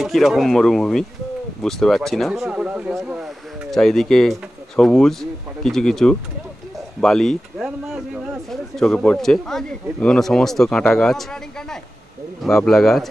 একই রকম মরুভূমি বুঝতে পারছি না, চারিদিকে সবুজ, কিছু কিছু বালি চোখে পড়ছে, এগুলো সমস্ত কাঁটা গাছ, বাবলা গাছ।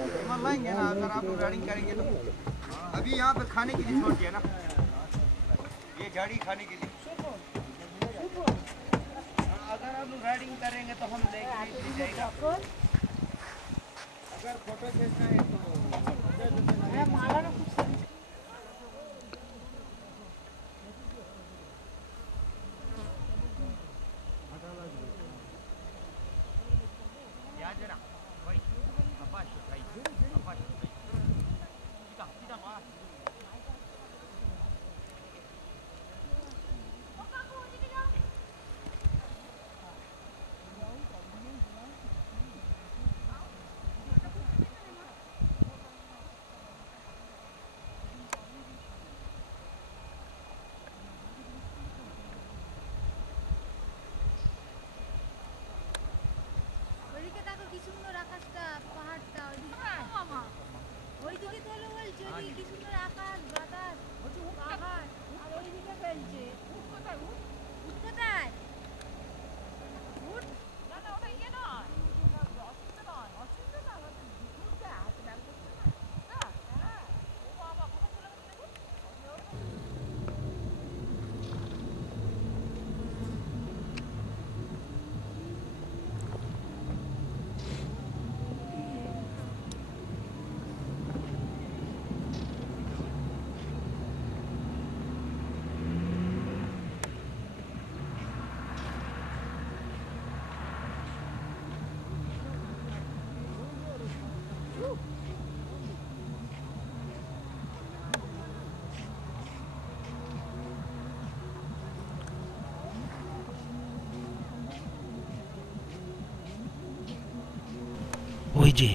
ওই যে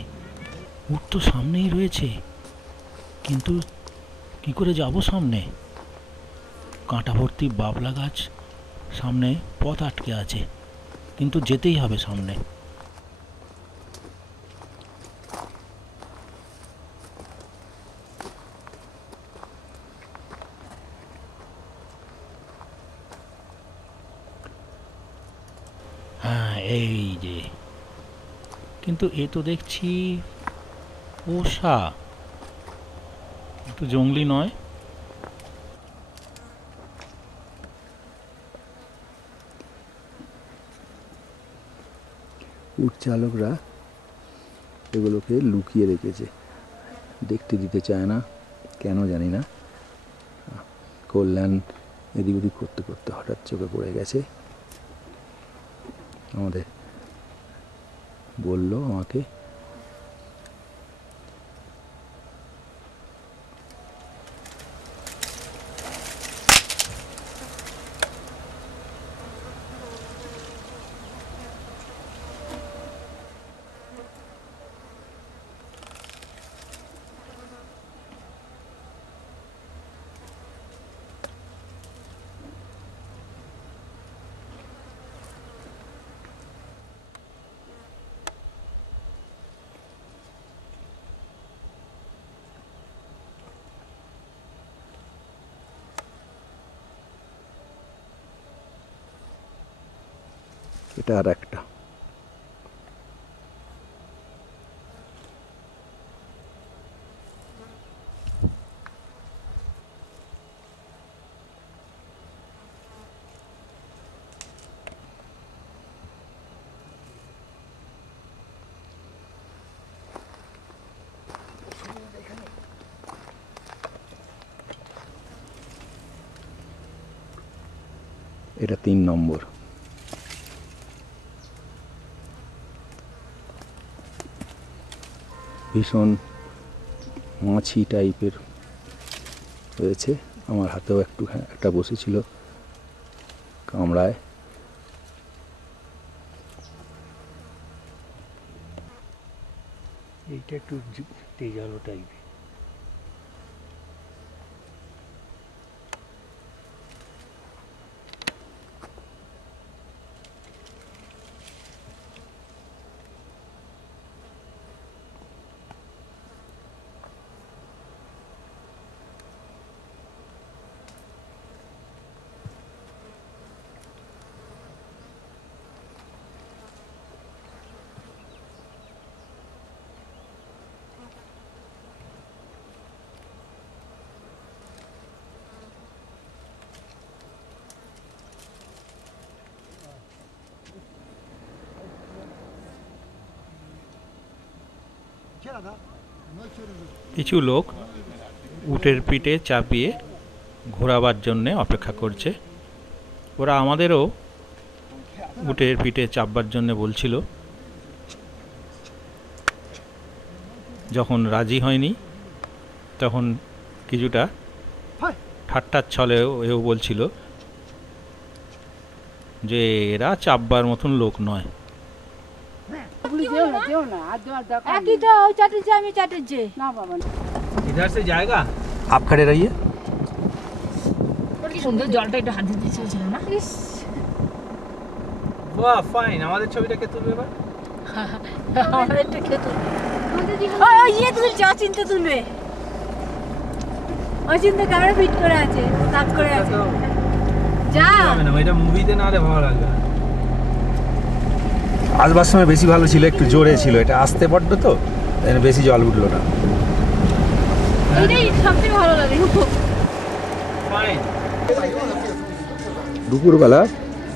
উট তো সামনেই রয়েছে, কিন্তু কি করে যাব সামনে? কাঁটা ভর্তি বাবলা গাছ, সামনে পথ আটকে আছে, কিন্তু যেতেই হবে সামনে। হ্যাঁ, এই যে, কিন্তু এ তো দেখছি পোষা, একটু জঙ্গলি নয়? উট চালকরা এগুলোকে লুকিয়ে রেখেছে, দেখতে দিতে চায় না, কেন জানি না। কল্যাণ এদিক ওদিক করতে করতে হঠাৎ চোখে পড়ে গেছে, আমাদের বললো আমাকে। এটা আর একটা। এটা 3 নম্বর। ভীষণ মাছি টাইপের হয়েছে, আমার হাতেও একটা বসেছিল, কামড়ায়। এইটা একটু তেজালো টাইপের। কিছু লোক উটের পিঠে চাপিয়ে ঘোরাবার জন্যে অপেক্ষা করছে। ওরা আমাদেরও উটের পিঠে চাপবার জন্য বলছিল। যখন রাজি হয়নি তখন কিছুটা ঠাট্টার ছলে এও বলছিল যে এরা চাপবার মতন লোক নয়। इधर से जाएगा आप खड़े रहिए। সুন্দর জলটা একটু হাত দিতে চেয়েছিল না? বাহ ফাইন। আমাদের ছবিটা কে তুলবে এবার? আমাদেরটা কে তুলবে? ইয়ে তুলছে, অচিন্তা তুলবে। অচিন্তা ক্যামেরা ফিট করে আছে, কাজ করে আছে। যা না এটা মুভিতে না হলে ভালো লাগবে না। আসবার সময় বেশি ভালো ছিল, একটু জোরে ছিল, এটা আসতে বড্ড তো তাই বেশি জল উঠলো না। এটাই সবথেকে ভালো লাগে। দুপুরবেলা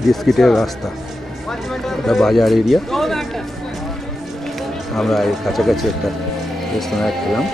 বিস্কিটের রাস্তা, এটা বাজার এরিয়া। আমরা এর কাছাকাছি একটা রেস্তোরাঁ খেলাম।